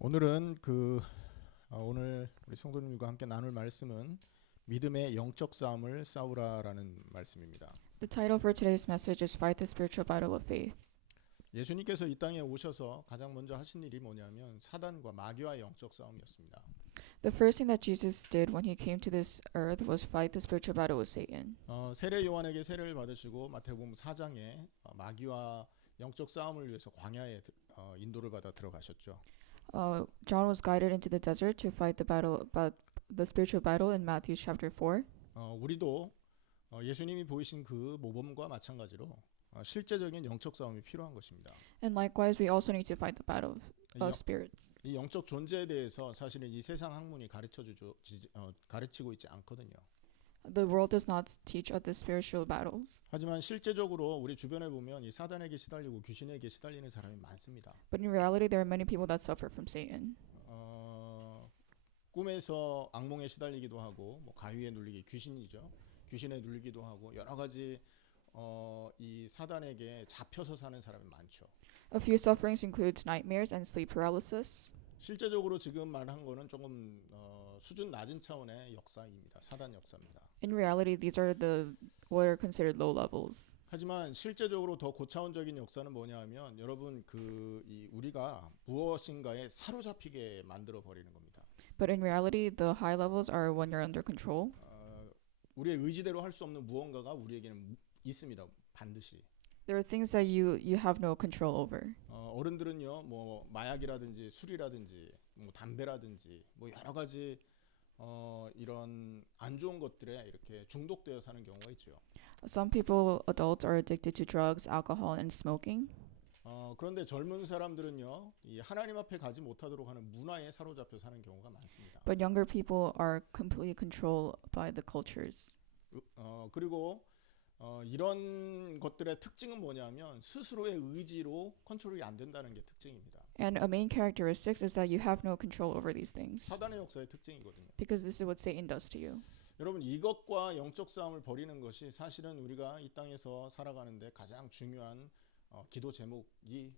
오늘은 오늘 우리 성도님과 함께 나눌 말씀은 믿음의 영적 싸움을 싸우라라는 말씀입니다. The title for today's message is Fight the Spiritual Battle of Faith. 예수님께서 이 땅에 오셔서 가장 먼저 하신 일이 뭐냐면 사단과 마귀와의 영적 싸움이었습니다. The first thing that Jesus did when he came to this earth was fight the spiritual battle with Satan. 세례 요한에게 세례를 받으시고 마태복음 4장에 마귀와 영적 싸움을 위해서 광야에 인도를 받아 들어가셨죠. John was guided into the desert to fight the battle about the spiritual battle in Matthew chapter 4. 우리도 예수님이 보이신 그 모범과 마찬가지로 실제적인 영적 싸움이 필요한 것입니다. And likewise, we also need to fight the battle of spirits. 이 영적 존재에 대해서 사실은 이 세상 학문이 가르치고 있지 않거든요. The world does not teach us the spiritual battles. 하지만 실제적으로 우리 주변에 보면 이 사단에게 시달리고 귀신에게 시달리는 사람이 많습니다. But in reality, there are many people that suffer from Satan. 꿈에서 악몽에 시달리기도 하고 뭐 가위에 눌리기 귀신이죠. 귀신에 눌리기도 하고 여러 가지 이 사단에게 잡혀서 사는 사람이 많죠. A few sufferings include nightmares and sleep paralysis. 실제적으로 지금 말한 거는 조금 수준 낮은 차원의 역사입니다. 사단 역사입니다. In reality, these are what are considered low levels. 하지만 실제적으로 더 고차원적인 역사는 뭐냐하면 여러분 우리가 무엇인가에 사로잡히게 만들어 버리는 겁니다. But in reality, the high levels are when you're under control. 우리의 의지대로 할 수 없는 무언가가 우리에게는 있습니다. 반드시. There are things that you have no control over. 어른들은요, 뭐 마약이라든지 술이라든지 뭐 담배라든지 뭐 여러 가지 이런 안 좋은 것들에 이렇게 중독되어 사는 경우가 있죠. Some people, adults, are addicted to drugs, alcohol, and smoking. 그런데 젊은 사람들은요, 이 하나님 앞에 가지 못하도록 하는 문화에 사로잡혀 사는 경우가 많습니다. But younger people are completely controlled by the cultures. 그리고 이런 것들의 특징은 뭐냐면 스스로의 의지로 컨트롤이 안 된다는 게 특징입니다. And a main characteristic is that you have no control over these things. 사단의 역사의 특징이거든요. Because this is what Satan does to you. 여러분 이것과 영적 싸움을 벌이는 것이 사실은 우리가 이 땅에서 살아가는데 가장 중요한 기도 제목이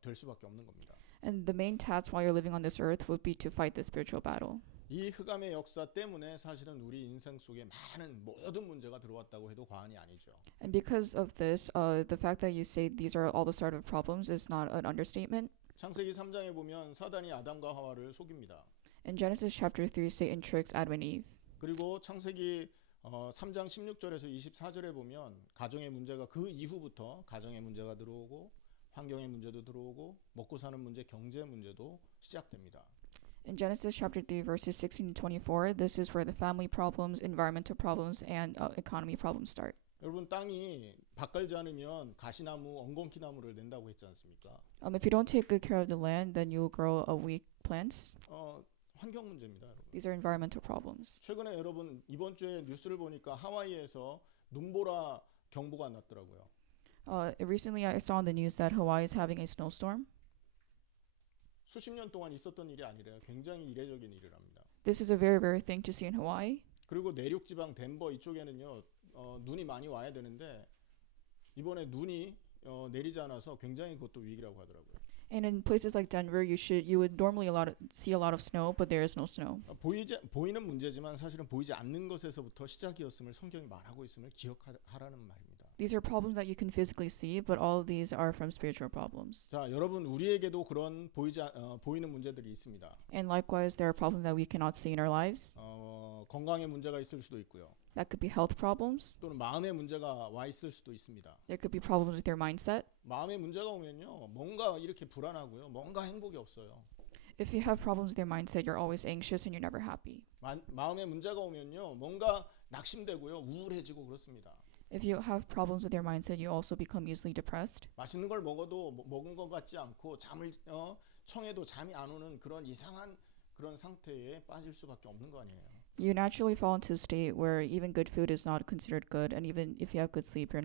될 수밖에 없는 겁니다. And the main task while you're living on this earth would be to fight the spiritual battle. 이 흑암의 역사 때문에 사실은 우리 인생 속에 많은 모든 문제가 들어왔다고 해도 과언이 아니죠. And because of this, the fact that you say these are all the start of problems is not an understatement. 창세기 3장에 보면 사단이 아담과 하와를 속입니다. In Genesis chapter 3, Satan tricks Adam and Eve. 그리고 창세기 3장 16절에서 24절에 보면 가정의 문제가 그 이후부터 가정의 문제가 들어오고 환경의 문제도 들어오고 먹고 사는 문제, 경제 문제도 시작됩니다. In Genesis chapter 3 verses 16 to 24, this is where the family problems, environmental problems, and economy problems start. 여러분 땅이 밥 갈지 않으면 가시나무, 엉겅퀴나무를 낸다고 했지 않습니까? If you don't take good care of the land, then you will grow weak plants. 환경 문제입니다, 여러분. These are environmental problems. 최근에 여러분 이번 주에 뉴스를 보니까 하와이에서 눈보라 경보가 났더라고요. Recently, I saw on the news that Hawaii is having a snowstorm. 수십 년 동안 있었던 일이 아니래요. 굉장히 이례적인 일이랍니다. This is a very rare thing to see in Hawaii. 그리고 내륙 지방 덴버 이쪽에는요 눈이 많이 와야 되는데 이번에 눈이 내리지 않아서 굉장히 그것도 위기라고 하더라고요. And in places like Denver, you would normally see a lot of snow, but there is no snow. 보이는 문제지만 사실은 보이지 않는 것에서부터 시작이었음을 성경이 말하고 있음을 기억하라는 말입니다. These are problems that you can physically see, but all of these are from spiritual problems. 자, 여러분 우리에게도 그런 보이는 문제들이 있습니다. And likewise, there are problems that we cannot see in our lives. 건강에 문제가 있을 수도 있고요. That could be health problems. 또는 마음의 문제가 와 있을 수도 있습니다. There could be problems with your mindset. 마음의 문제가 오면요, 뭔가 이렇게 불안하고요, 뭔가 행복이 없어요. If you have problems with your mindset, you're always anxious and you're never happy. 마음의 문제가 오면요, 뭔가 낙심되고요, 우울해지고 그렇습니다. If you have problems with your mindset, you also become easily depressed. 맛있는 걸 먹어도 먹은 것 같지 않고 청해도 잠이 안 오는 그런 이상한 그런 상태에 빠질 수밖에 없는 거 아니에요. You naturally fall into a state where even good food is not considered good, and even if you have good sleep, you're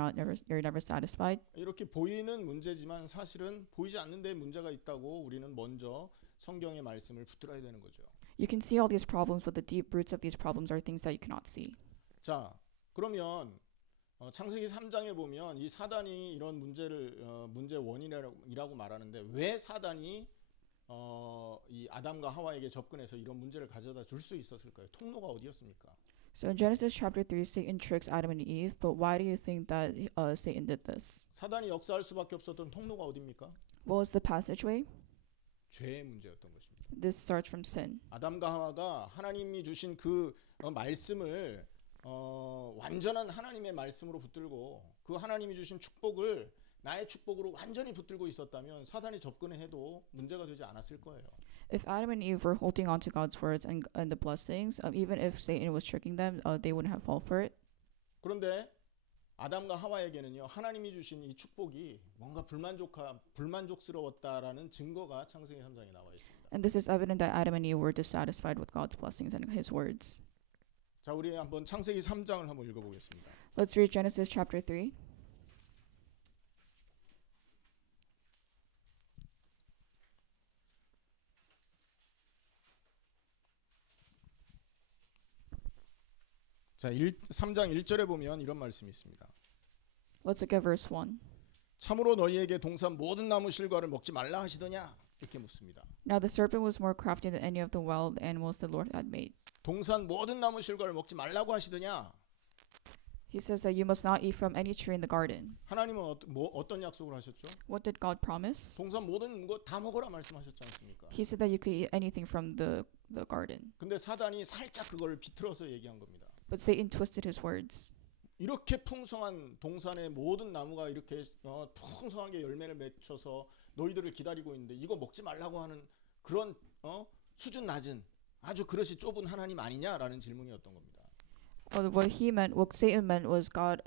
never satisfied. 이렇게 보이는 문제지만 사실은 보이지 않는 데 문제가 있다고 우리는 먼저 성경의 말씀을 붙들어야 되는 거죠. You can see all these problems, but the deep roots of these problems are things that you cannot see. 자, 그러면 창세기 3장에 보면 이 사단이 이런 문제 원인이라고 말하는데 왜 사단이 이 아담과 하와에게 접근해서 이런 문제를 가져다 줄 수 있었을까요? 통로가 어디였습니까? So in Genesis chapter 3, Satan tricks Adam and Eve, but why do you think that Satan did this? 사단이 역사할 수밖에 없었던 통로가 어디입니까? What was the passageway? 죄의 문제였던 것입니다. This starts from sin. 아담과 하와가 하나님이 주신 그 말씀을 완전한 하나님의 말씀으로 붙들고 그 하나님이 주신 축복을 나의 축복으로 완전히 붙들고 있었다면 사단이 접근을 해도 문제가 되지 않았을 거예요. If Adam and Eve were holding on to God's words and the blessings, even if Satan was tricking them, they wouldn't have fallen for it. 그런데 아담과 하와에게는요 하나님이 주신 이 축복이 뭔가 불만족스러웠다라는 증거가 창세기 3장에 나와 있습니다. And this is evident that Adam and Eve were dissatisfied with God's blessings and His words. 자, 우리 한번 창세기 3장을 한번 읽어보겠습니다. Let's read Genesis chapter 3. 자, 3장 1절에 보면 이런 말씀이 있습니다. Let's look at verse 1. 참으로 너희에게 동산 모든 나무 실과를 먹지 말라 하시더냐? 이렇게 묻습니다. Now the serpent was more crafty than any of the wild animals the Lord had made. 동산 모든 나무 실과를 먹지 말라고 하시더냐? He says that you must not eat from any tree in the garden. 하나님은 어떤 약속을 하셨죠? What did God promise? 동산 모든 거 다 먹어라 말씀하셨지 않습니까? He said that you could eat anything from the garden. 근데 사단이 살짝 그걸 비틀어서 얘기한 겁니다. But Satan twisted his words. 이렇게 풍성한 동산의 모든 나무가 이렇게 풍성하게 열매를 맺혀서 너희들을 기다리고 있는데 이거 먹지 말라고 하는 그런 수준 낮은 아주 그릇이 좁은 하나님 아니냐라는 질문이었던 겁니다. What Satan meant was God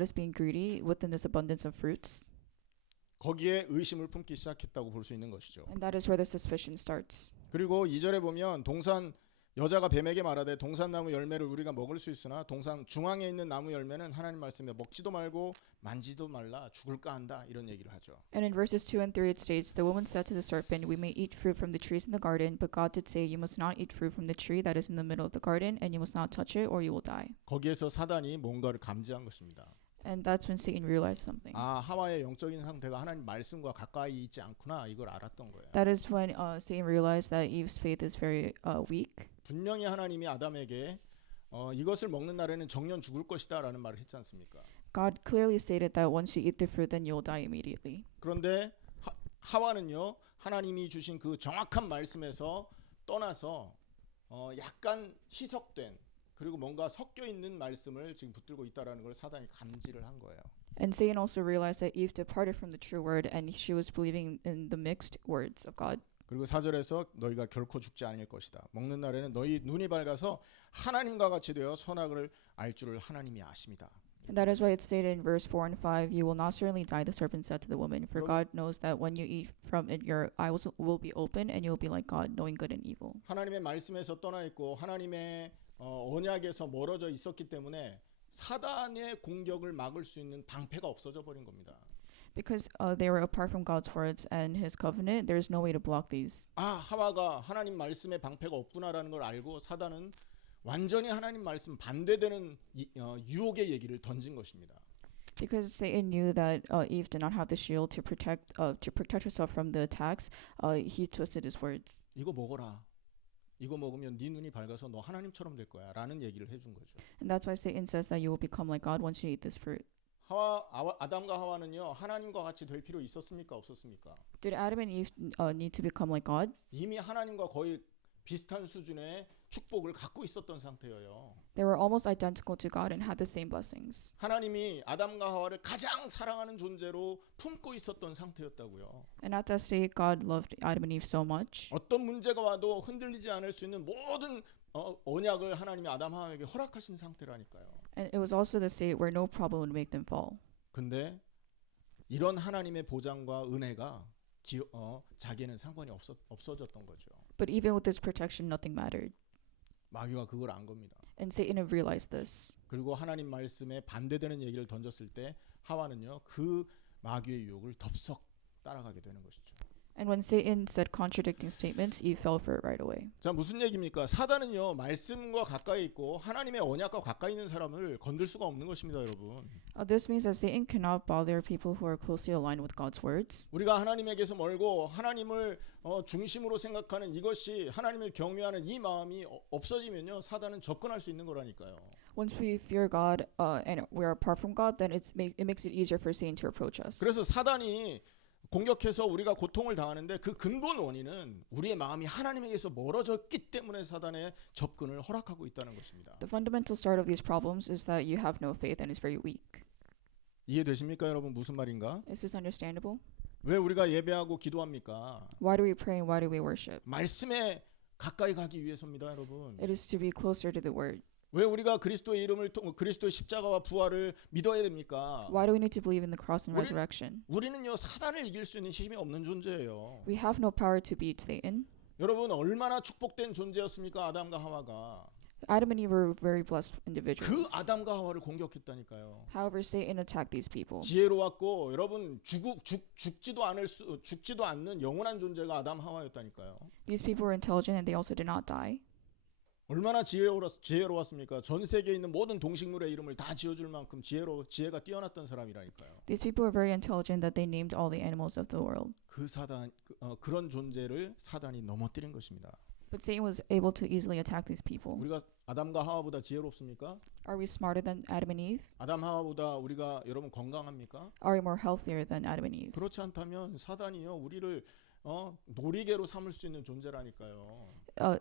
is being greedy within this abundance of fruits. 거기에 의심을 품기 시작했다고 볼 수 있는 것이죠. And that is where the suspicion starts. 그리고 2절에 보면 동산 여자가 뱀에게 말하되 동산나무 열매를 우리가 먹을 수 있으나 동산 중앙에 있는 나무 열매는 하나님 말씀에 먹지도 말고 만지도 말라 죽을까 한다 이런 얘기를 하죠. And in verses 2 and 3 it states, The woman said to the serpent, We may eat fruit from the trees in the garden, but God did say, You must not eat fruit from the tree that is in the middle of the garden, and you must not touch it, or you will die. 거기에서 사단이 뭔가를 감지한 것입니다. And that's when Satan realized something. 아, 하와의 영적인 상태가 하나님 말씀과 가까이 있지 않구나 이걸 알았던 거예요. That is when Satan realized that Eve's faith is very weak. 분명히 하나님이 아담에게 이것을 먹는 날에는 정년 죽을 것이다라는 말을 했지 않습니까? God clearly stated that once you eat the fruit, then you will die immediately. 그런데 하와는요 하나님이 주신 그 정확한 말씀에서 떠나서 약간 희석된 그리고 뭔가 섞여 있는 말씀을 지금 붙들고 있다라는 걸 사단이 감지를 한 거예요. And Satan also realized that Eve departed from the true word, and she was believing in the mixed words of God. 그리고 4절에서 너희가 결코 죽지 않을 것이다. 먹는 날에는 너희 눈이 밝아서 하나님과 같이 되어 선악을 알 줄을 하나님이 아십니다. And that is why it's stated in verse 4 and 5, You will not certainly die, the serpent said to the woman, for God knows that when you eat from it, your eyes will be open, and you will be like God, knowing good and evil. 하나님의 말씀에서 떠나 있고 하나님의 언약에서 멀어져 있었기 때문에 사단의 공격을 막을 수 있는 방패가 없어져 버린 겁니다. Because they were apart from God's words and His covenant, there's no way to block these. 아, 하와가 하나님 말씀에 방패가 없구나라는 걸 알고 사단은 완전히 하나님 말씀 반대되는 유혹의 얘기를 던진 것입니다. Because Satan knew that Eve did not have the shield to protect herself from the attacks, he twisted his words. 이거 먹어라. 이거 먹으면 네 눈이 밝아서 너 하나님처럼 될 거야라는 얘기를 해준 거죠. And that's why Satan says that you will become like God once you eat this fruit. 아담과 하와는요 하나님과 같이 될 필요 있었습니까 없었습니까? Did Adam and Eve need to become like God? 이미 하나님과 거의 비슷한 수준의 축복을 갖고 있었던 상태예요. They were almost identical to God and had the same blessings. 하나님이 아담과 하와를 가장 사랑하는 존재로 품고 있었던 상태였다고요. And at that state, God loved Adam and Eve so much. 어떤 문제가 와도 흔들리지 않을 수 있는 모든 언약을 하나님이 아담 하와에게 허락하신 상태라니까요. And it was also the state where no problem would make them fall. 근데 이런 하나님의 보장과 은혜가 자기에는 상관이 없어졌던 거죠. But even with this protection, nothing mattered. 마귀가 그걸 안 겁니다. And Satan had realized this. 그리고 하나님 말씀에 반대되는 얘기를 던졌을 때 하와는요 그 마귀의 유혹을 덥석 따라가게 되는 것이죠. And when Satan said contradicting statements, Eve fell for it right away. 자, 무슨 얘기입니까? 사단은요, 말씀과 가까이 있고 하나님의 언약과 가까이 있는 사람을 건들 수가 없는 것입니다, 여러분. This means that Satan cannot bother people who are closely aligned with God's words. 우리가 하나님에게서 멀고 하나님을 중심으로 생각하는 이것이 하나님을 경외하는 이 마음이 없어지면요, 사단은 접근할 수 있는 거라니까요. Once we fear God and we're apart from God, then it makes it easier for Satan to approach us. 그래서 사단이 공격해서 우리가 고통을 당하는데 그 근본 원인은 우리의 마음이 하나님에게서 멀어졌기 때문에 사단의 접근을 허락하고 있다는 것입니다. The fundamental start of these problems is that you have no faith and is very weak. 이해되십니까, 여러분? 무슨 말인가? Is this understandable? 왜 우리가 예배하고 기도합니까? Why do we pray and why do we worship? 말씀에 가까이 가기 위해서입니다, 여러분. It is to be closer to the word. 왜 우리가 그리스도의 이름을 그리스도의 십자가와 부활을 믿어야 됩니까? Why do we need to believe in the cross and 우리- resurrection? 우리는요, 사단을 이길 수 있는 힘이 없는 존재예요. We have no power to beat Satan. 여러분, 얼마나 축복된 존재였습니까, 아담과 하와가? Adam and Eve were very blessed 그 individuals. 아담과 하와를 공격했다니까요. However, Satan attacked these people. 지혜로웠고, 여러분, 죽지도 않는 영원한 존재가 아담 하와였다니까요. These people were intelligent and they also did not die. 얼마나 지혜로웠습니까? 전 세계에 있는 모든 동식물의 이름을 다 지어줄 만큼 지혜가 뛰어났던 사람이라니까요. These people were very intelligent that they named all the animals of the world. 그런 존재를 사단이 넘어뜨린 것입니다. But Satan was able to easily attack these people. 우리가 아담과 하와보다 지혜롭습니까? Are we smarter than Adam and Eve? 아담 하와보다 우리가 여러분 건강합니까? Are we more healthier than Adam and Eve? 그렇지 않다면 사단이요, 우리를 놀이개로 삼을 수 있는 존재라니까요.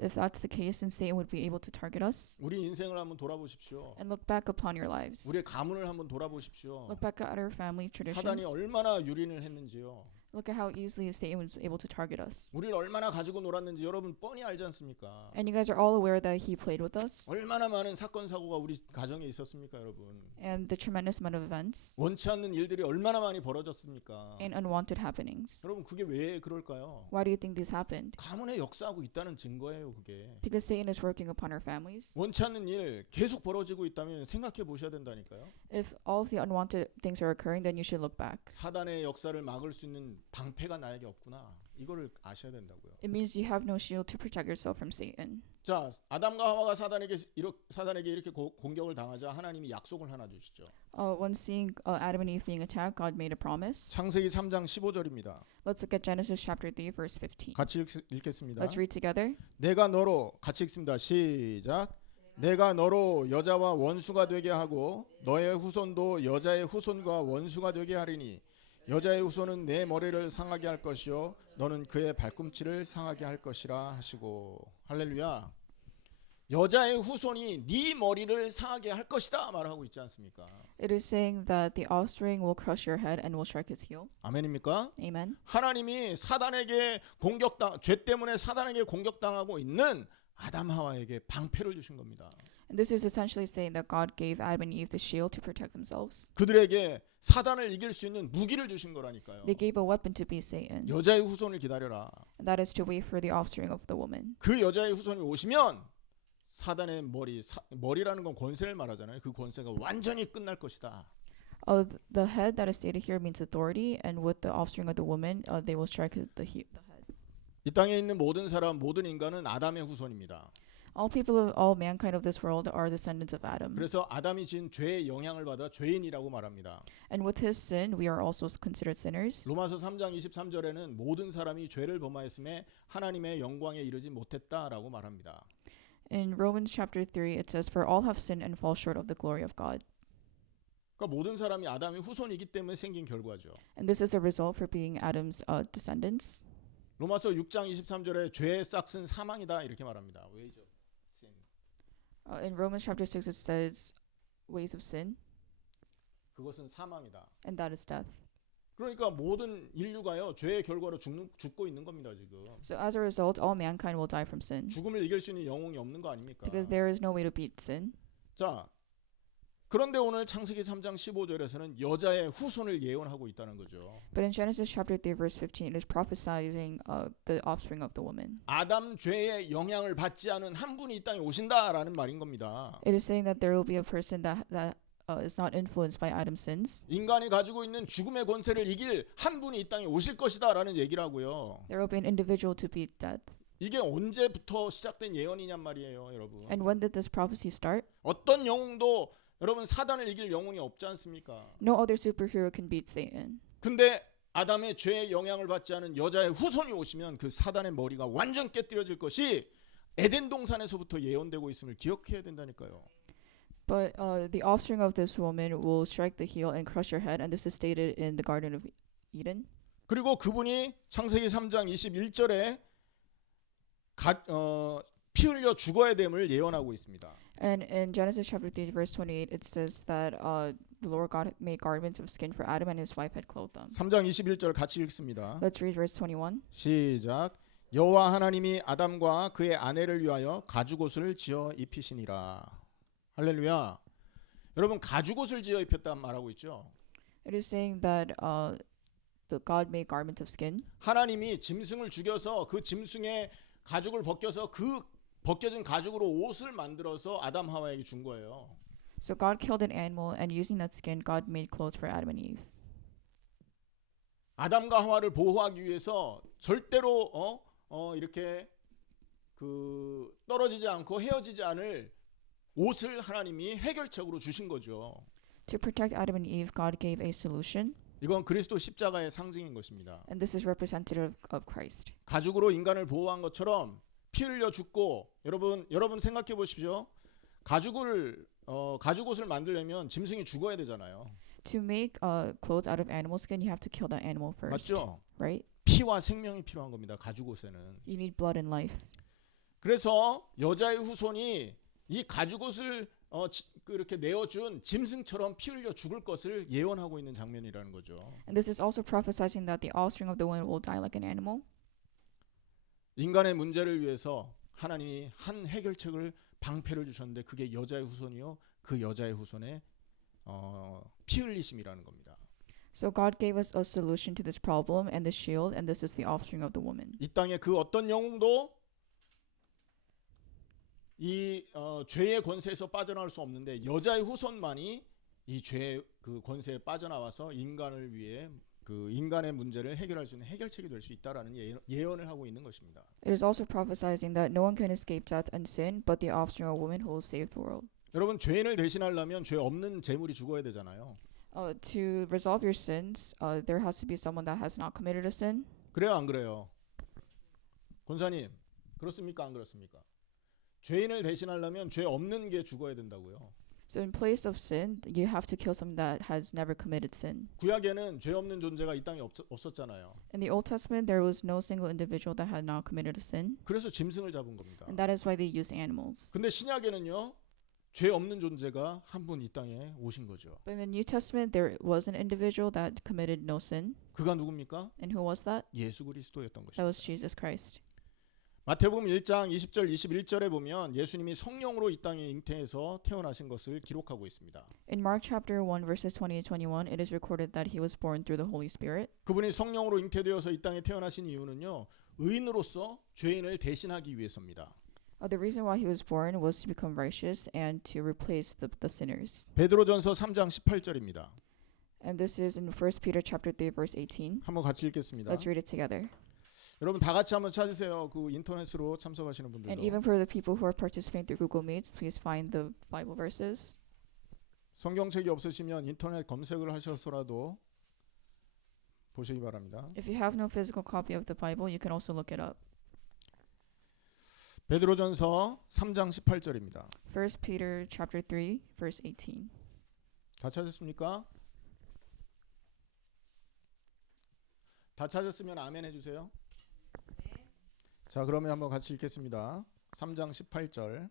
If that's the case, then Satan would be able to target us. 우리 인생을 한번 돌아보십시오. And look back upon your lives. 우리의 가문을 한번 돌아보십시오. Look back at our family traditions. 사단이 얼마나 유린을 했는지요. Look at how easily Satan was able to target us. 우리를 얼마나 가지고 놀았는지 여러분 뻔히 알지 않습니까? And you guys are all aware that he played with us. 얼마나 많은 사건 사고가 우리 가정에 있었습니까, 여러분? And the tremendous amount of events 원치 않는 일들이 얼마나 많이 벌어졌습니까? and unwanted happenings. 여러분, 그게 왜 그럴까요? Why do you think this happened? 가문에 역사하고 있다는 증거예요, 그게. Because Satan is working upon our families. 원치 않는 일 계속 벌어지고 있다면 생각해 보셔야 된다니까요. If all of the unwanted things are occurring, then you should look back. 사단의 역사를 막을 수 있는 방패가 나에게 없구나. 이거를 아셔야 된다고요. It means you have no shield to protect yourself from Satan. 자, 아담과 하와가 사단에게 이렇게 공격을 당하자 하나님이 약속을 하나 주시죠. When seeing Adam and Eve being attacked, God made a promise. 창세기 3장 15절입니다. Let's look at Genesis chapter 3, verse 15. 같이 읽겠습니다. Let's read together. 내가 너로 같이 읽습니다. 시작. 내가 너로 여자와 원수가 되게 하고 너의 후손도 여자의 후손과 원수가 되게 하리니 여자의 후손은 내 머리를 상하게 할 것이요 너는 그의 발꿈치를 상하게 할 것이라 하시고. 할렐루야. 여자의 후손이 네 머리를 상하게 할 것이다 말하고 있지 않습니까? It is saying that the offspring will crush your head and will strike his heel. 아멘입니까? Amen. 하나님이 죄 때문에 사단에게 공격당하고 있는 아담 하와에게 방패를 주신 겁니다. And this is essentially saying that God gave Adam and Eve the shield to protect themselves. 그들에게 사단을 이길 수 있는 무기를 주신 거라니까요. They gave a weapon to beat Satan. 여자의 후손을 기다려라. And that is to wait for the offspring of the woman. 그 여자의 후손이 오시면 사단의 머리라는 건 권세를 말하잖아요. 그 권세가 완전히 끝날 것이다. The head that is stated here means authority, and with the offspring of the woman, they will strike the head. 이 땅에 있는 모든 사람, 모든 인간은 아담의 후손입니다. All mankind of this world are descendants of Adam. 그래서 아담이 지은 죄의 영향을 받아 죄인이라고 말합니다. And with his sin, we are also considered sinners. 로마서 3장 23절에는 모든 사람이 죄를 범하였음에 하나님의 영광에 이르지 못했다라고 말합니다. In Romans chapter 3, it says, "For all have sinned and fall short of the glory of God." 그러니까 모든 사람이 아담의 후손이기 때문에 생긴 결과죠. And this is the result for being Adam's descendants. 로마서 6장 23절에 죄의 싹은 사망이다 이렇게 말합니다. Wage of sin. In Romans chapter 6, it says, "Ways of sin," 그것은 사망이다. and that is death. 그러니까 모든 인류가요 죄의 결과로 죽고 있는 겁니다 지금. So as a result, all mankind will die from sin. 죽음을 이길 수 있는 영웅이 없는 거 아닙니까? Because there is no way to beat sin. 자, 그런데 오늘 창세기 3장 15절에서는 여자의 후손을 예언하고 있다는 거죠. But in Genesis chapter 3, verse 15, it is prophesying the offspring of the woman. 아담 죄의 영향을 받지 않은 한 분이 이 땅에 오신다라는 말인 겁니다. It is saying that there will be a person that is not influenced by Adam's sins. 인간이 가지고 있는 죽음의 권세를 이길 한 분이 이 땅에 오실 것이다라는 얘기를 하고요. There will be an individual to beat death. 이게 언제부터 시작된 예언이냔 말이에요, 여러분. And when did this prophecy start? 어떤 영웅도 여러분 사단을 이길 영웅이 없지 않습니까? No other superhero can beat Satan. 근데 아담의 죄의 영향을 받지 않은 여자의 후손이 오시면 그 사단의 머리가 완전 깨뜨려질 것이 에덴 동산에서부터 예언되고 있음을 기억해야 된다니까요. But the offspring of this woman will strike the heel and crush her head, and this is stated in the Garden of Eden. 그리고 그분이 창세기 3장 21절에 피 흘려 죽어야 됨을 예언하고 있습니다. And in Genesis chapter 3 verse 28 it says that the Lord God made garments of skin for Adam and his wife had clothed them. 3장 21절 같이 읽습니다. Let's read verse 21. 시작. 여호와 하나님이 아담과 그의 아내를 위하여 가죽옷을 지어 입히시니라. 할렐루야. 여러분 가죽옷을 지어 입혔다 말하고 있죠. It is saying that the God made garments of skin. 하나님이 짐승을 죽여서 그 짐승의 가죽을 벗겨서 그 벗겨진 가죽으로 옷을 만들어서 아담 하와에게 준 거예요. So God killed an animal and using that skin God made clothes for Adam and Eve. 아담과 하와를 보호하기 위해서 절대로 이렇게 그 떨어지지 않고 헤어지지 않을 옷을 하나님이 해결책으로 주신 거죠. To protect Adam and Eve, God gave a solution, 이건 그리스도 십자가의 상징인 것입니다. and this is representative of Christ. 가죽으로 인간을 보호한 것처럼 피 흘려 죽고 여러분 생각해 보십시오. 가죽옷을 만들려면 짐승이 죽어야 되잖아요. To make clothes out of animal skin, you have to kill that animal first, 맞죠? right? 피와 생명이 필요한 겁니다. 가죽옷에는. You need blood and life. 그래서 여자의 후손이 이 가죽옷을 그렇게 내어준 짐승처럼 피 흘려 죽을 것을 예언하고 있는 장면이라는 거죠. And this is also prophesizing that the offspring of the woman will die like an animal. 인간의 문제를 위해서 하나님이 한 해결책을 방패를 주셨는데 그게 여자의 후손이요. 그 여자의 후손의 피 흘리심이라는 겁니다. So God gave us a solution to this problem and the shield, and this is the offspring of the woman. 이 땅에 그 어떤 영웅도 이 죄의 권세에서 빠져나올 수 없는데 여자의 후손만이 이 죄의 그 권세에 빠져나와서 인간을 위해 그 인간의 문제를 해결할 수 있는 해결책이 될 수 있다라는 예언을 하고 있는 것입니다. It is also prophesizing that no one can escape death and sin, but the offspring of a woman who will save the world. 여러분 죄인을 대신하려면 죄 없는 재물이 죽어야 되잖아요. To resolve your sins, there has to be someone that has not committed a sin. 그래요, 안 그래요? 권사님, 그렇습니까, 안 그렇습니까? 죄인을 대신하려면 죄 없는 게 죽어야 된다고요. So in place of sin, you have to kill someone that has never committed sin. 구약에는 죄 없는 존재가 이 땅에 없었잖아요. In the Old Testament, there was no single individual that had not committed a sin, 그래서 짐승을 잡은 겁니다. and that is why they used animals. 근데 신약에는요, 죄 없는 존재가 한 분 이 땅에 오신 거죠. But in the New Testament, there was an individual that committed no sin, 그가 누굽니까? and who was that? 예수 그리스도였던 That was 것입니다. Jesus Christ. 마태복음 1장 20절 21절에 보면 예수님이 성령으로 이 땅에 잉태해서 태어나신 것을 기록하고 있습니다. In Mark chapter 1 verses 20 and 21, it is recorded that he was born through the Holy Spirit. 그분이 성령으로 잉태되어서 이 땅에 태어나신 이유는요, 의인으로서 죄인을 대신하기 위해서입니다. The reason why he was born was to become righteous and to replace the sinners. 베드로전서 3장 18절입니다. And this is in 1 Peter chapter 3 verse 18. 한번 같이 읽겠습니다. Let's read it together. 여러분 다 같이 한번 찾으세요. 그 인터넷으로 참석하시는 And 분들도. even for the people who are participating through Google Meets, please find the Bible verses. 성경책이 없으시면 인터넷 검색을 하셔서라도 보시기 바랍니다. If you have no physical copy of the Bible, you can also look it up. 베드로전서 3장 18절입니다. 1 Peter chapter 3 verse 18. 다 찾았습니까? 다 찾았으면 아멘 해주세요. 자, 그러면 한번 같이 읽겠습니다. 3장 18절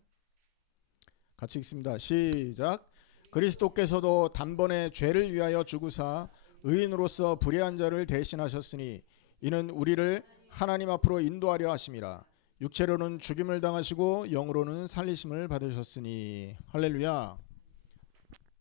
같이 읽습니다. 시작. 그리스도께서도 단번에 죄를 위하여 죽으사 의인으로서 불의한 자를 대신하셨으니 이는 우리를 하나님 앞으로 인도하려 하심이라. 육체로는 죽임을 당하시고 영으로는 살리심을 받으셨으니. 할렐루야.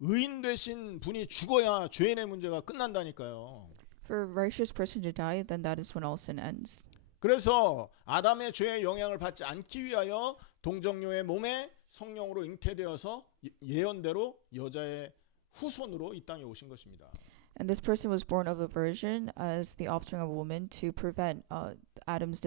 의인 되신 분이 죽어야 죄인의 문제가 끝난다니까요. For a righteous person to die, then that is when all sin ends. 그래서 아담의 죄의 영향을 받지 않기 위하여 동정녀의 몸에 성령으로 잉태되어서 예언대로 여자의 후손으로 이 땅에 오신 것입니다. And this person was born of a virgin as the offspring of a woman to prevent Adam's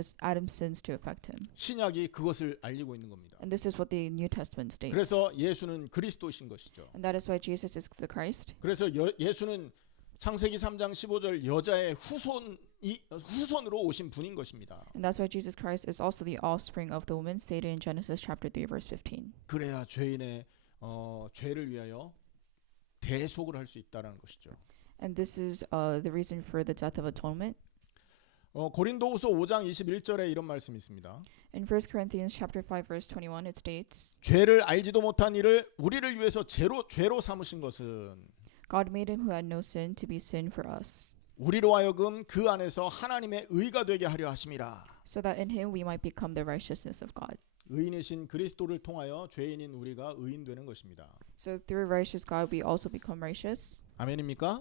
sins to affect him. 신약이 그것을 알리고 있는 겁니다. And this is what the New Testament states. 그래서 예수는 그리스도신 것이죠. And that is why Jesus is the Christ. 그래서 예수는 창세기 3장 15절 여자의 후손으로 오신 분인 것입니다. And that's why Jesus Christ is also the offspring of the woman stated in Genesis chapter 3 verse 15. 그래야 죄인의 죄를 위하여 대속을 할 수 있다라는 것이죠. And this is the reason for the death of atonement. 고린도후서 5장 21절에 이런 말씀이 있습니다. In 1 Corinthians chapter 5 verse 21 it states, 죄를 알지도 못한 이를 우리를 위해서 죄로 삼으신 것은 God made him who had no sin to be sin for us, 우리로 하여금 그 안에서 하나님의 의가 되게 하려 하심이라. so that in him we might become the righteousness of God. 의인이신 그리스도를 통하여 죄인인 우리가 의인되는 것입니다. So through righteous God we also become righteous. 아멘입니까?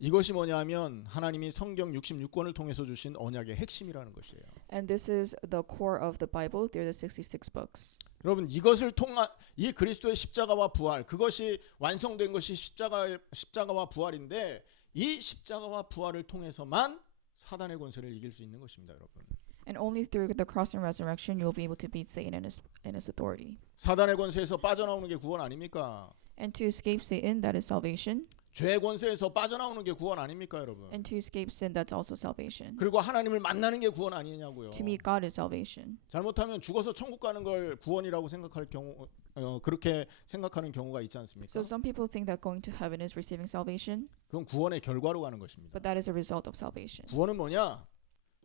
이것이 뭐냐면 하나님이 성경 66권을 통해서 주신 언약의 핵심이라는 것이에요. And this is the core of the Bible through the 66 books. 여러분 이것을 통한 이 그리스도의 십자가와 부활 그것이 완성된 것이 십자가와 부활인데 이 십자가와 부활을 통해서만 사단의 권세를 이길 수 있는 것입니다, 여러분. And only through the cross and resurrection you'll be able to beat Satan and his authority. 사단의 권세에서 빠져나오는 게 구원 아닙니까? And to escape Satan, that is salvation. 죄의 권세에서 빠져나오는 게 구원 아닙니까, 여러분? And to escape sin, that's also salvation. 그리고 하나님을 만나는 게 구원 아니냐고요. To meet God is salvation. 잘못하면 죽어서 천국 가는 걸 구원이라고 생각할 경우 그렇게 생각하는 경우가 있지 않습니까? So some people think that going to heaven is receiving salvation, 그건 구원의 결과로 가는 것입니다. but that is a result of salvation. 구원은 뭐냐?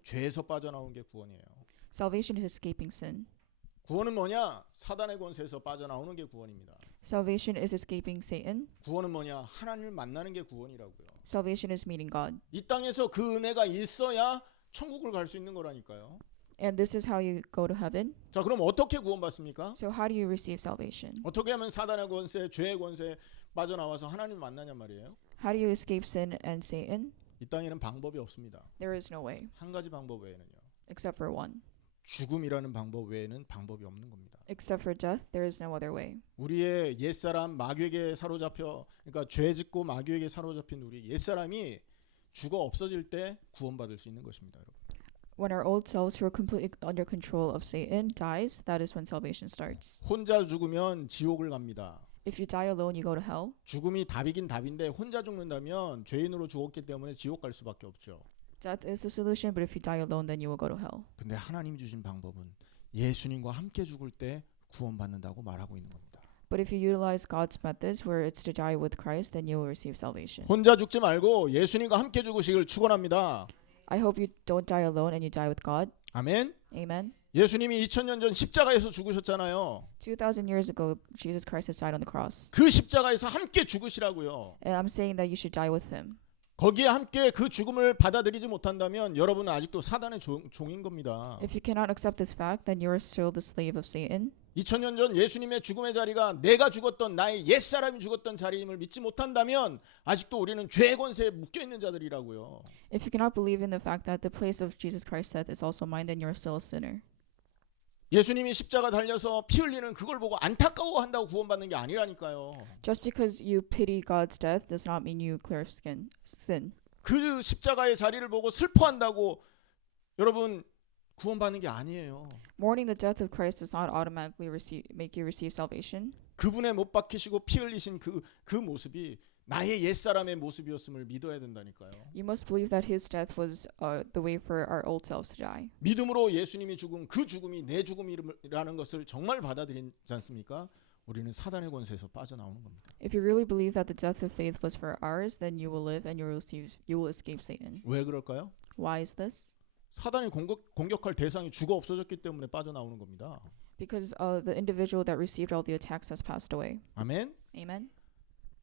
죄에서 빠져나오는 게 구원이에요. Salvation is escaping sin. 구원은 뭐냐? 사단의 권세에서 빠져나오는 게 구원입니다. Salvation is escaping Satan. 구원은 뭐냐? 하나님을 만나는 게 구원이라고요. Salvation is meeting God. 이 땅에서 그 은혜가 있어야 천국을 갈 수 있는 거라니까요. And this is how you go to heaven. 자, 그럼 어떻게 구원받습니까? So how do you receive salvation? 어떻게 하면 사단의 권세, 죄의 권세 빠져나와서 하나님을 만나냔 말이에요. How do you escape sin and Satan? 이 땅에는 방법이 없습니다. There is no way, 한 가지 방법 외에는요. except for one. 죽음이라는 방법 외에는 방법이 없는 겁니다. Except for death, there is no other way. 우리의 옛사람 마귀에게 사로잡혀 그러니까 죄 짓고 마귀에게 사로잡힌 우리 옛사람이 죽어 없어질 때 구원받을 수 있는 것입니다, 여러분. When our old selves who are completely under control of Satan dies, that is when salvation starts. 혼자 죽으면 지옥을 갑니다. If you die alone, you go to hell. 죽음이 답이긴 답인데 혼자 죽는다면 죄인으로 죽었기 때문에 지옥 갈 수밖에 없죠. Death is the solution, but if you die alone, then you will go to hell. 근데 하나님 주신 방법은 예수님과 함께 죽을 때 구원받는다고 말하고 있는 겁니다. But if you utilize God's methods, where it's to die with Christ, then you will receive salvation. 혼자 죽지 말고 예수님과 함께 죽으시길 축원합니다. I hope you don't die alone and you die with God. 아멘. Amen. 예수님이 2000년 전 십자가에서 죽으셨잖아요. 2,000 years ago, Jesus Christ has died on the cross. 그 십자가에서 함께 죽으시라고요. And I'm saying that you should die with him. 거기에 함께 그 죽음을 받아들이지 못한다면 여러분은 아직도 사단의 종인 겁니다. If you cannot accept this fact, then you are still the slave of Satan. 2000년 전 예수님의 죽음의 자리가 내가 죽었던 나의 옛사람이 죽었던 자리임을 믿지 못한다면 아직도 우리는 죄의 권세에 묶여있는 자들이라고요. If you cannot believe in the fact that the place of Jesus Christ's death is also mine, then you are still a sinner. 예수님이 십자가 달려서 피 흘리는 그걸 보고 안타까워한다고 구원받는 게 아니라니까요. Just because you pity God's death does not mean you clear sin. 그 십자가의 자리를 보고 슬퍼한다고 여러분 구원받는 게 아니에요. Mourning the death of Christ does not automatically make you receive salvation. 그분의 못 박히시고 피 흘리신 그 모습이 나의 옛사람의 모습이었음을 믿어야 된다니까요. You must believe that his death was the way for our old selves to die. 믿음으로 예수님이 죽은 그 죽음이 내 죽음이라는 것을 정말 받아들이지 않습니까? 우리는 사단의 권세에서 빠져나오는 겁니다. If you really believe that the death of faith was for ours, then you will live and you will escape Satan. 왜 그럴까요? Why is this? 사단이 공격할 대상이 죽어 없어졌기 때문에 빠져나오는 겁니다. Because the individual that received all the attacks has passed away. 아멘. Amen.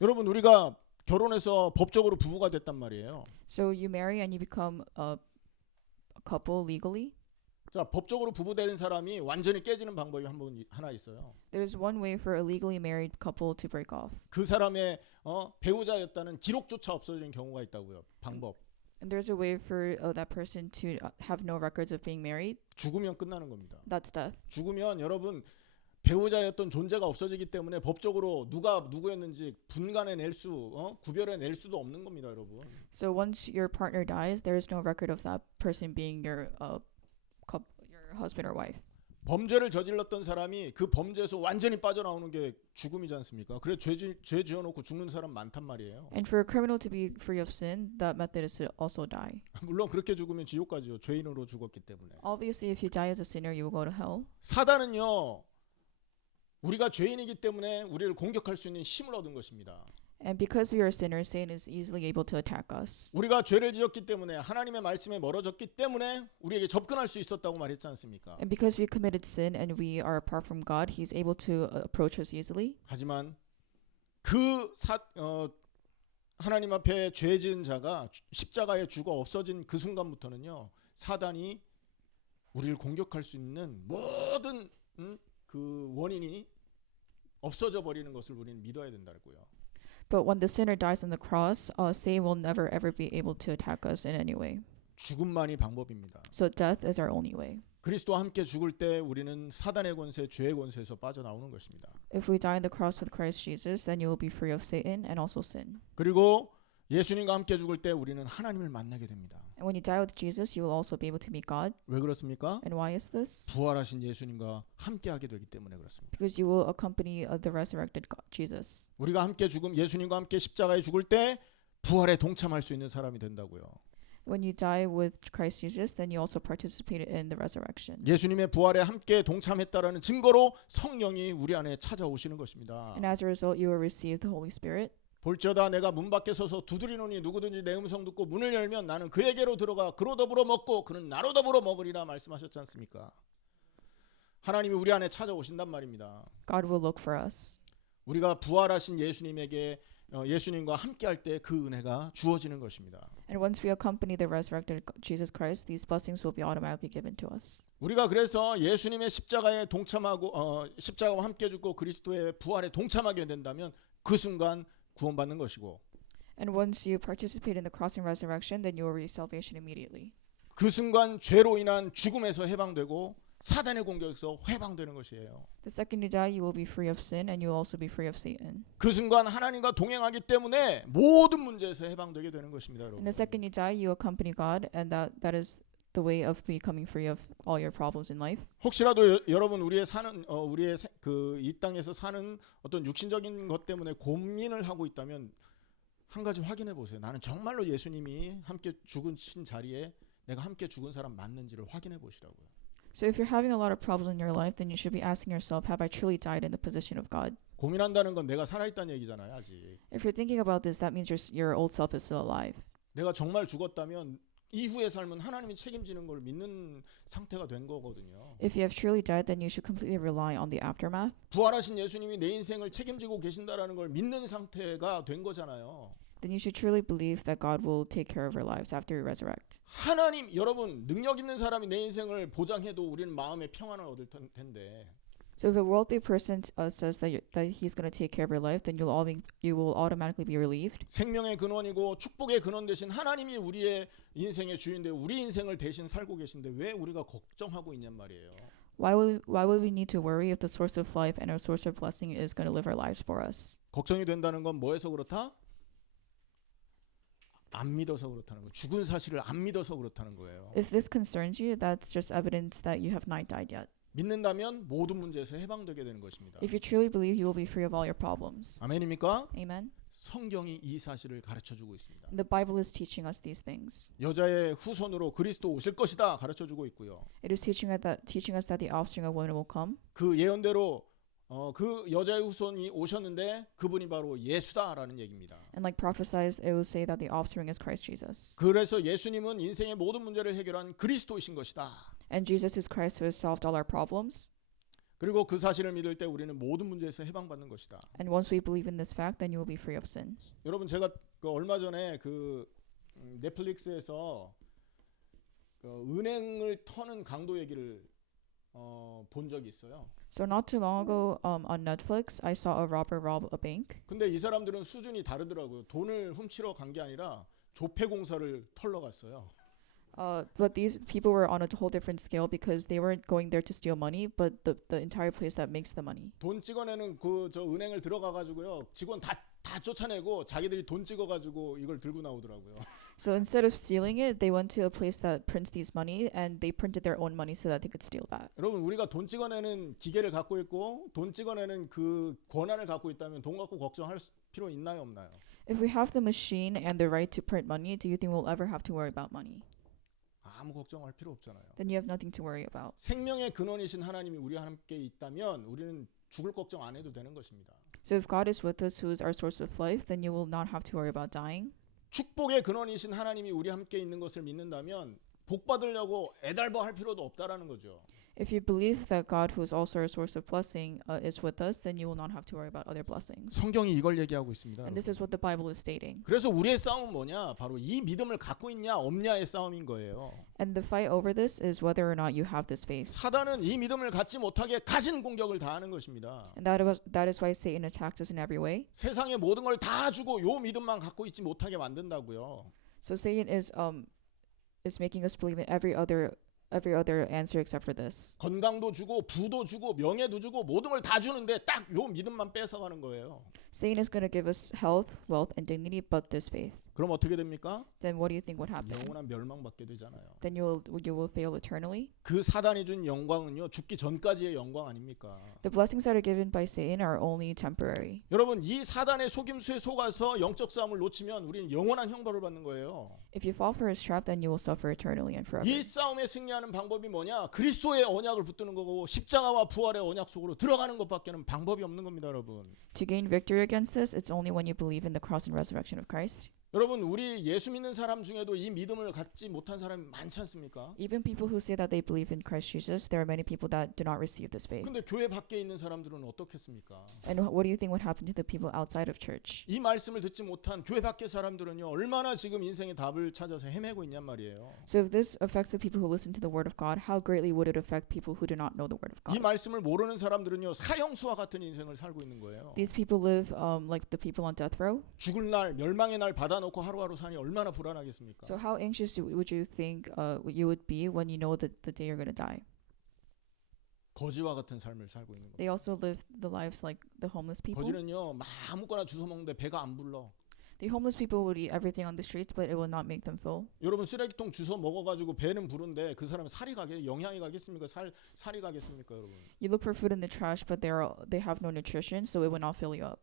여러분 우리가 결혼해서 법적으로 부부가 됐단 말이에요. So you marry and you become a couple legally. 자, 법적으로 부부된 사람이 완전히 깨지는 방법이 하나 있어요. There's one way for a legally married couple to break off. 그 사람의 배우자였다는 기록조차 없어지는 경우가 있다고요. 방법. And there's a way for that person to have no records of being married. 죽으면 끝나는 겁니다. That's death. 죽으면 여러분 배우자였던 존재가 없어지기 때문에 법적으로 누가 누구였는지 분간해낼 구별해낼 수도 없는 겁니다, 여러분. So once your partner dies, there is no record of that person being your your husband or wife. 범죄를 저질렀던 사람이 그 범죄에서 완전히 빠져나오는 게 죽음이지 않습니까? 그래 죄 지어놓고 죽는 사람 많단 말이에요. And for a criminal to be free of sin, that method is to also die. 물론 그렇게 죽으면 지옥 가죠. 죄인으로 죽었기 때문에. Obviously, if you die as a sinner, you will go to hell. 사단은요, 우리가 죄인이기 때문에 우리를 공격할 수 있는 힘을 얻은 것입니다. And because we are sinners, Satan is easily able to attack us. 우리가 죄를 지었기 때문에 하나님의 말씀에 멀어졌기 때문에 우리에게 접근할 수 있었다고 말했지 않습니까? And because we committed sin and we are apart from God, He's able to approach us easily. 하지만 하나님 앞에 죄 지은 자가 십자가에 죽어 없어진 그 순간부터는요, 사단이 우리를 공격할 수 있는 모든 그 원인이 없어져 버리는 것을 우리는 믿어야 된다고요. But when the sinner dies on the cross, Satan will never ever be able to attack us in any way. 죽음만이 방법입니다. So death is our only way. 그리스도와 함께 죽을 때 우리는 사단의 권세, 죄의 권세에서 빠져나오는 것입니다. If we die on the cross with Christ Jesus, then you will be free of Satan and also sin. 그리고 예수님과 함께 죽을 때 우리는 하나님을 만나게 됩니다. And when you die with Jesus, you will also be able to meet God. 왜 그렇습니까? And why is this? 부활하신 예수님과 함께하게 되기 때문에 그렇습니다. Because you will accompany the resurrected Jesus. 우리가 함께 예수님과 함께 십자가에 죽을 때 부활에 동참할 수 있는 사람이 된다고요. When you die with Christ Jesus, then you also participated in the resurrection. 예수님의 부활에 함께 동참했다라는 증거로 성령이 우리 안에 찾아오시는 것입니다. And as a result, you will receive the Holy Spirit. 볼지어다 내가 문 밖에 서서 두드리노니 누구든지 내 음성 듣고 문을 열면 나는 그에게로 들어가 그로 더불어 먹고 그는 나로 더불어 먹으리라 말씀하셨지 않습니까? 하나님이 우리 안에 찾아오신단 말입니다. God will look for us. 우리가 부활하신 예수님과 함께할 때 그 은혜가 주어지는 것입니다. And once we accompany the resurrected Jesus Christ, these blessings will be automatically given to us. 우리가 그래서 예수님의 십자가에 동참하고 십자가와 함께 죽고 그리스도의 부활에 동참하게 된다면 그 순간 구원받는 것이고, And once you participate in the cross and resurrection, then you will receive salvation immediately. 그 순간 죄로 인한 죽음에서 해방되고 사단의 공격에서 해방되는 것이에요. The second you die, you will be free of sin, and you will also be free of Satan. 그 순간 하나님과 동행하기 때문에 모든 문제에서 해방되게 되는 것입니다, 여러분. And the second you die, you accompany God, and that is the way of becoming free of all your problems in life. 혹시라도 여러분 우리의 이 땅에서 사는 어떤 육신적인 것 때문에 고민을 하고 있다면 한 가지 확인해 보세요. 나는 정말로 예수님이 함께 죽으신 자리에 내가 함께 죽은 사람 맞는지를 확인해 보시라고요. So if you're having a lot of problems in your life, then you should be asking yourself, have I truly died in the position of God? 고민한다는 건 내가 살아있다는 얘기잖아요, 아직. If you're thinking about this, that means your old self is still alive. 내가 정말 죽었다면 이후의 삶은 하나님이 책임지는 걸 믿는 상태가 된 거거든요. If you have truly died, then you should completely rely on the aftermath. 부활하신 예수님이 내 인생을 책임지고 계신다라는 걸 믿는 상태가 된 거잖아요. Then you should truly believe that God will take care of our lives after we resurrect. 하나님, 여러분 능력 있는 사람이 내 인생을 보장해도 우리는 마음의 평안을 얻을 텐데. So if a wealthy person says that he's going to take care of your life, then you will automatically be relieved. 생명의 근원이고 축복의 근원 되신 하나님이 우리의 인생의 주인데 우리 인생을 대신 살고 계신데 왜 우리가 걱정하고 있냔 말이에요. Why would we need to worry if the source of life and our source of blessing is going to live our lives for us? 걱정이 된다는 건 뭐해서 그렇다? 안 믿어서 그렇다는 거. 죽은 사실을 안 믿어서 그렇다는 거예요. If this concerns you, that's just evidence that you have not died yet. 믿는다면 모든 문제에서 해방되게 되는 것입니다. If you truly believe, you will be free of all your problems. 아멘입니까? Amen. 성경이 이 사실을 가르쳐주고 있습니다. The Bible is teaching us these things. 여자의 후손으로 그리스도 오실 것이다 가르쳐주고 있고요. It is teaching us that the offspring of women will come. 그 예언대로 그 여자의 후손이 오셨는데 그분이 바로 예수다라는 얘기입니다. And like prophesied, it will say that the offspring is Christ Jesus. 그래서 예수님은 인생의 모든 문제를 해결한 그리스도이신 것이다. And Jesus is Christ who has solved all our problems. 그리고 그 사실을 믿을 때 우리는 모든 문제에서 해방받는 것이다. And once we believe in this fact, then you will be free of sin. 여러분 제가 얼마 전에 넷플릭스에서 은행을 터는 강도 얘기를 본 적이 있어요. So not too long ago, on Netflix, I saw a robber rob a bank. 근데 이 사람들은 수준이 다르더라고요. 돈을 훔치러 간 게 아니라 조폐 공사를 털러 갔어요. But these people were on a whole different scale because they weren't going there to steal money, but the entire place that makes the money. 돈 찍어내는 그 저 은행을 들어가 가지고요. 직원 다 쫓아내고 자기들이 돈 찍어 가지고 이걸 들고 나오더라고요. So instead of stealing it, they went to a place that prints these money and they printed their own money so that they could steal that. 여러분 우리가 돈 찍어내는 기계를 갖고 있고 돈 찍어내는 그 권한을 갖고 있다면 돈 갖고 걱정할 필요 있나요, 없나요? If we have the machine and the right to print money, do you think we'll ever have to worry about money? 아무 걱정할 필요 없잖아요. Then you have nothing to worry about. 생명의 근원이신 하나님이 우리와 함께 있다면 우리는 죽을 걱정 안 해도 되는 것입니다. So if God is with us, who is our source of life, then you will not have to worry about dying. 축복의 근원이신 하나님이 우리 함께 있는 것을 믿는다면 복 받으려고 애달버할 필요도 없다라는 거죠. If you believe that God, who is also our source of blessing, is with us, then you will not have to worry about other blessings. 성경이 이걸 얘기하고 있습니다. And this is what the Bible is stating. 그래서 우리의 싸움은 뭐냐? 바로 이 믿음을 갖고 있냐 없냐의 싸움인 거예요. And the fight over this is whether or not you have this faith. 사단은 이 믿음을 갖지 못하게 가진 공격을 다 하는 것입니다. And that is why Satan attacks us in every way. 세상의 모든 걸 다 주고 요 믿음만 갖고 있지 못하게 만든다고요. So Satan is making us believe in every other answer except for this. 건강도 주고 부도 주고 명예도 주고 모든 걸 다 주는데 딱 요 믿음만 뺏어가는 거예요. Satan is going to give us health, wealth, and dignity, but this faith. 그럼 어떻게 됩니까? Then what do you think would happen? 영원한 멸망받게 되잖아요. Then you will fail eternally. 그 사단이 준 영광은요 죽기 전까지의 영광 아닙니까? The blessings that are given by Satan are only temporary. 여러분 이 사단의 속임수에 속아서 영적 싸움을 놓치면 우리는 영원한 형벌을 받는 거예요. If you fall for his trap, then you will suffer eternally and forever. 이 싸움에 승리하는 방법이 뭐냐? 그리스도의 언약을 붙드는 거고 십자가와 부활의 언약 속으로 들어가는 것밖에는 방법이 없는 겁니다, 여러분. To gain victory against this, it's only when you believe in the cross and resurrection of Christ. 여러분 우리 예수 믿는 사람 중에도 이 믿음을 갖지 못한 사람이 많지 않습니까? Even people who say that they believe in Christ Jesus, there are many people that do not receive this faith. 근데 교회 밖에 있는 사람들은 어떻겠습니까? And what do you think would happen to the people outside of church? 이 말씀을 듣지 못한 교회 밖의 사람들은요 얼마나 지금 인생의 답을 찾아서 헤매고 있냔 말이에요. So if this affects the people who listen to the word of God, how greatly would it affect people who do not know the word of 이 God? 말씀을 모르는 사람들은요 사형수와 같은 인생을 살고 있는 거예요. These people live like the people on death row. 죽을 날 멸망의 날 받아놓고 하루하루 사니 얼마나 불안하겠습니까? So how anxious would you think you would be when you know that the day you're going to die? 거지와 같은 삶을 살고 있는 They 겁니다. also live the lives like the homeless people. 거지는요 막 아무거나 주워 먹는데 배가 안 불러. The homeless people would eat everything on the streets, but it will not make them full. 여러분 쓰레기통 주워 먹어가지고 배는 부른데 그 사람은 영양이 가겠습니까? 살이 가겠습니까, 여러분? You look for food in the trash, but they have no nutrition, so it will not fill you up.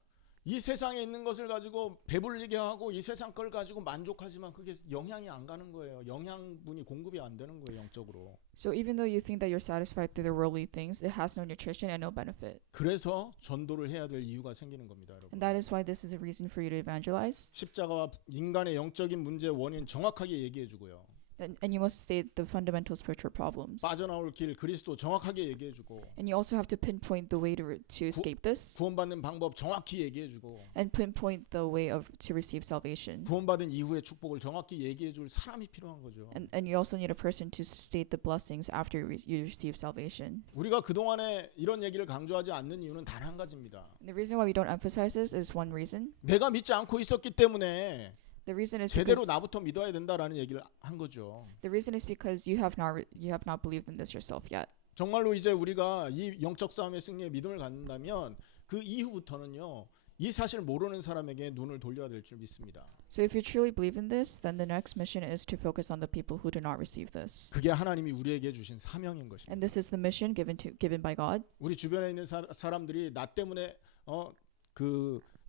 이 세상에 있는 것을 가지고 배불리게 하고 이 세상 걸 가지고 만족하지만 그게 영향이 안 가는 거예요. 영양분이 공급이 안 되는 거예요, 영적으로. So even though you think that you're satisfied through the worldly things, it has no nutrition and no benefit. 그래서 전도를 해야 될 이유가 생기는 겁니다, 여러분. And that is why this is a reason for you to evangelize. 십자가와 인간의 영적인 문제 원인 정확하게 얘기해 주고요. And you must state the fundamental spiritual problems. 빠져나올 길 그리스도 정확하게 얘기해 주고 And you also have to pinpoint the way to escape this. 구원받는 방법 정확히 얘기해 주고 And pinpoint the way to receive salvation. 구원받은 이후의 축복을 정확히 얘기해 줄 사람이 필요한 거죠. And you also need a person to state the blessings after you receive salvation. 우리가 그동안에 이런 얘기를 강조하지 않는 이유는 단 한 가지입니다. The reason why we don't emphasize this is one reason. 내가 믿지 않고 있었기 때문에 The reason is 제대로 because 나부터 믿어야 된다라는 얘기를 한 거죠. the reason is because you have not believed in this yourself yet. 정말로 이제 우리가 이 영적 싸움의 승리에 믿음을 갖는다면 그 이후부터는요. 이 사실을 모르는 사람에게 눈을 돌려야 될 줄 믿습니다. So if you truly believe in this, then the next mission is to focus on the people who do not receive this. 그게 하나님이 우리에게 주신 사명인 것입니다. And this is the mission given by God. 우리 주변에 있는 사람들이 나 때문에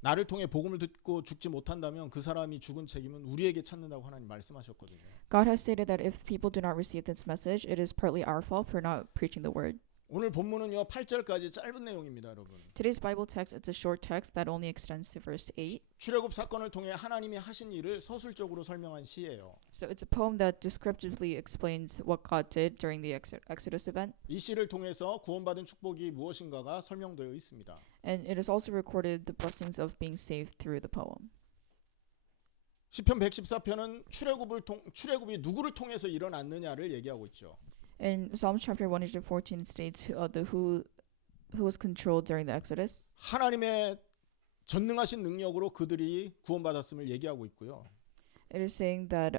나를 통해 복음을 듣고 죽지 못한다면 그 사람이 죽은 책임은 우리에게 찾는다고 하나님 말씀하셨거든요. God has stated that if people do not receive this message, it is partly our fault for not preaching the word. 오늘 본문은요 8절까지 짧은 내용입니다, 여러분. Today's Bible text, it's a short text that only extends to verse 8. 출애굽 사건을 통해 하나님이 하신 일을 서술적으로 설명한 시예요. So it's a poem that descriptively explains what God did during the Exodus event. 이 시를 통해서 구원받은 축복이 무엇인가가 설명되어 있습니다. And it is also recorded the blessings of being saved through the poem. 시편 114편은 출애굽이 누구를 통해서 일어났느냐를 얘기하고 있죠. In Psalms chapter 114 states who was controlled during the Exodus. 하나님의 전능하신 능력으로 그들이 구원받았음을 얘기하고 있고요. It is saying that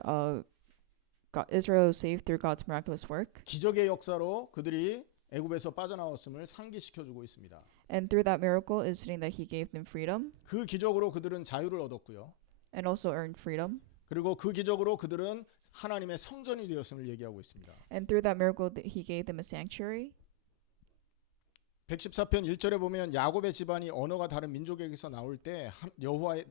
Israel was saved through God's miraculous work, 기적의 역사로 그들이 애굽에서 빠져나왔음을 상기시켜 주고 있습니다. and through that miracle is saying that He gave them freedom 그 기적으로 그들은 자유를 얻었고요. and also earned freedom. 그리고 그 기적으로 그들은 하나님의 성전이 되었음을 얘기하고 있습니다. And through that miracle, He gave them a sanctuary. 114편 1절에 보면 야곱의 집안이 언어가 다른 민족에게서 나올 때 여호와의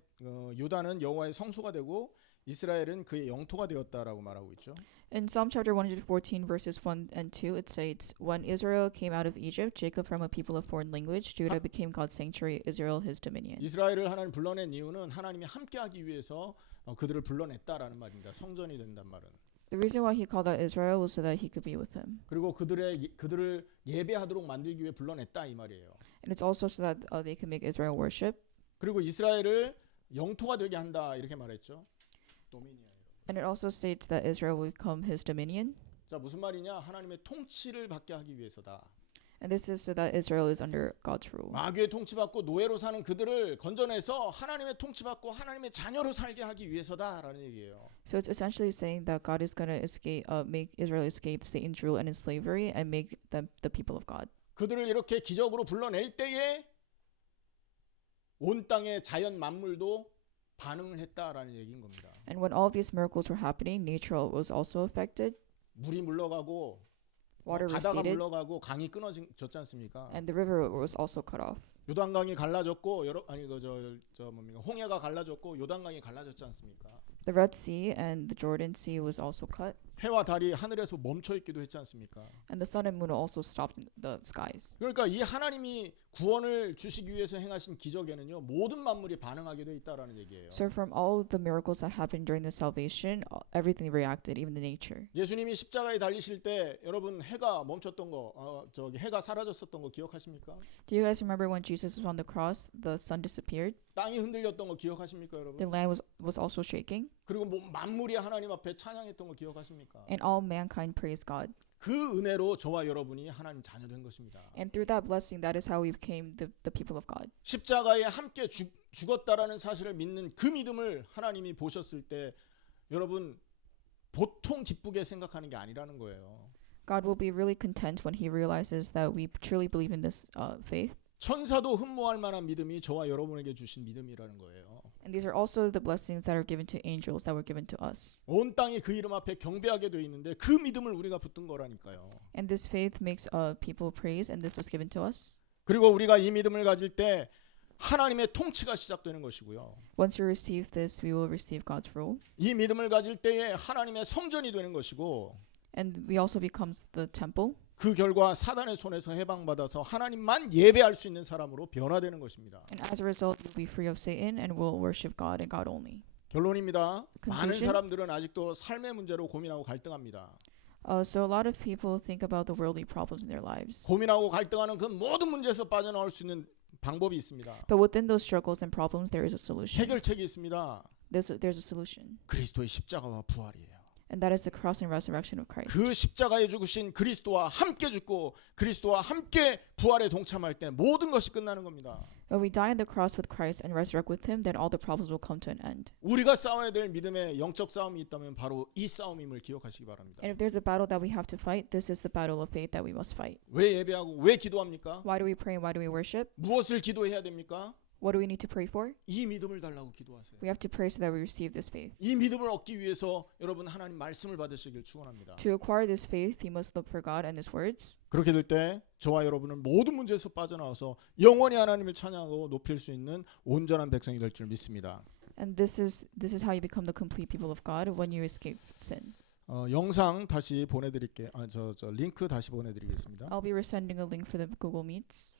유다는 여호와의 성소가 되고 이스라엘은 그의 영토가 되었다라고 말하고 있죠. In Psalm chapter 114, verses 1 and 2, it states, When Israel came out of Egypt, Jacob from a people of foreign language, Judah became God's sanctuary, Israel his dominion. 이스라엘을 하나님 불러낸 이유는 하나님이 함께하기 위해서 그들을 불러냈다라는 말입니다. 성전이 된단 말은. The reason why He called out Israel was so that He could be with him. 그리고 그들을 예배하도록 만들기 위해 불러냈다 이 말이에요. And it's also so that they can make Israel worship. 그리고 이스라엘을 영토가 되게 한다 이렇게 말했죠. 도미니언. And it also states that Israel will become His dominion. 자, 무슨 말이냐? 하나님의 통치를 받게 하기 위해서다. And this is so that Israel is under God's rule. 마귀의 통치받고 노예로 사는 그들을 건져내서 하나님의 통치받고 하나님의 자녀로 살게 하기 위해서다라는 얘기예요. So it's essentially saying that God is going to make Israel escape Satan's rule and its slavery and make them the people of God. 그들을 이렇게 기적으로 불러낼 때에 온 땅의 자연 만물도 반응을 했다라는 얘기인 겁니다. And when all of these miracles were happening, nature was also affected. 물이 물러가고 Water 바다가 receded, 물러가고 강이 끊어졌지 않습니까? and the river was also cut off. 요단강이 갈라졌고 홍해가 갈라졌고 요단강이 갈라졌지 않습니까? The Red Sea and the Jordan Sea was also cut, 해와 달이 하늘에서 멈춰 있기도 했지 않습니까? and the sun and moon also stopped in the skies. 그러니까 이 하나님이 구원을 주시기 위해서 행하신 기적에는요 모든 만물이 반응하게 돼 있다라는 얘기예요. So from all of the miracles that happened during the salvation, everything reacted, even the nature. 예수님이 십자가에 달리실 때 여러분 해가 멈췄던 거, 해가 사라졌었던 거 기억하십니까? Do you guys remember when Jesus was on the cross, the sun disappeared, 땅이 흔들렸던 거 기억하십니까, 여러분? the land was also shaking, 그리고 만물이 하나님 앞에 찬양했던 거 기억하십니까? and all mankind praised God. 그 은혜로 저와 여러분이 하나님 자녀된 것입니다. And through that blessing, that is how we became the people of God. 십자가에 함께 죽었다라는 사실을 믿는 그 믿음을 하나님이 보셨을 때 여러분 보통 기쁘게 생각하는 게 아니라는 거예요. God will be really content when He realizes that we truly believe in this faith. 천사도 흠모할 만한 믿음이 저와 여러분에게 주신 믿음이라는 거예요. And these are also the blessings that are given to angels that were given to us. 온 땅이 그 이름 앞에 경배하게 돼 있는데 그 믿음을 우리가 붙든 거라니까요. And this faith makes people praise, and this was given to us. 그리고 우리가 이 믿음을 가질 때 하나님의 통치가 시작되는 것이고요. Once we receive this, we will receive God's rule. 이 믿음을 가질 때에 하나님의 성전이 되는 것이고 And we also becomes the temple. 그 결과 사단의 손에서 해방받아서 하나님만 예배할 수 있는 사람으로 변화되는 것입니다. And as a result, we'll be free of Satan and will worship God and God only. 결론입니다. 많은 Conclusion? 사람들은 아직도 삶의 문제로 고민하고 갈등합니다. So a lot of people think about the worldly problems in their lives. 고민하고 갈등하는 그 모든 문제에서 빠져나올 수 있는 방법이 있습니다. But within those struggles and problems, there is a solution. 해결책이 있습니다. There's a solution. 그리스도의 십자가와 부활이에요. And that is the cross and resurrection of Christ. 그 십자가에 죽으신 그리스도와 함께 죽고 그리스도와 함께 부활에 동참할 때 모든 것이 끝나는 겁니다. When we die on the cross with Christ and resurrect with Him, then all the problems will come to an end. 우리가 싸워야 될 믿음의 영적 싸움이 있다면 바로 이 싸움임을 기억하시기 바랍니다. And if there's a battle that we have to fight, this is the battle of faith that we must fight. 왜 예배하고 왜 기도합니까? Why do we pray and why do we worship? 무엇을 기도해야 됩니까? What do we need to pray for? 이 믿음을 달라고 기도하세요. We have to pray so that we receive this faith. 이 믿음을 얻기 위해서 여러분 하나님 말씀을 받으시길 축원합니다. To acquire this faith, you must look for God and His words. 그렇게 될 때 저와 여러분은 모든 문제에서 빠져나와서 영원히 하나님을 찬양하고 높일 수 있는 온전한 백성이 될 줄 믿습니다. And this is how you become the complete people of God when you escape sin. 영상 다시 보내드릴게요. 링크 다시 보내드리겠습니다. I'll be resending a link for the Google Meets.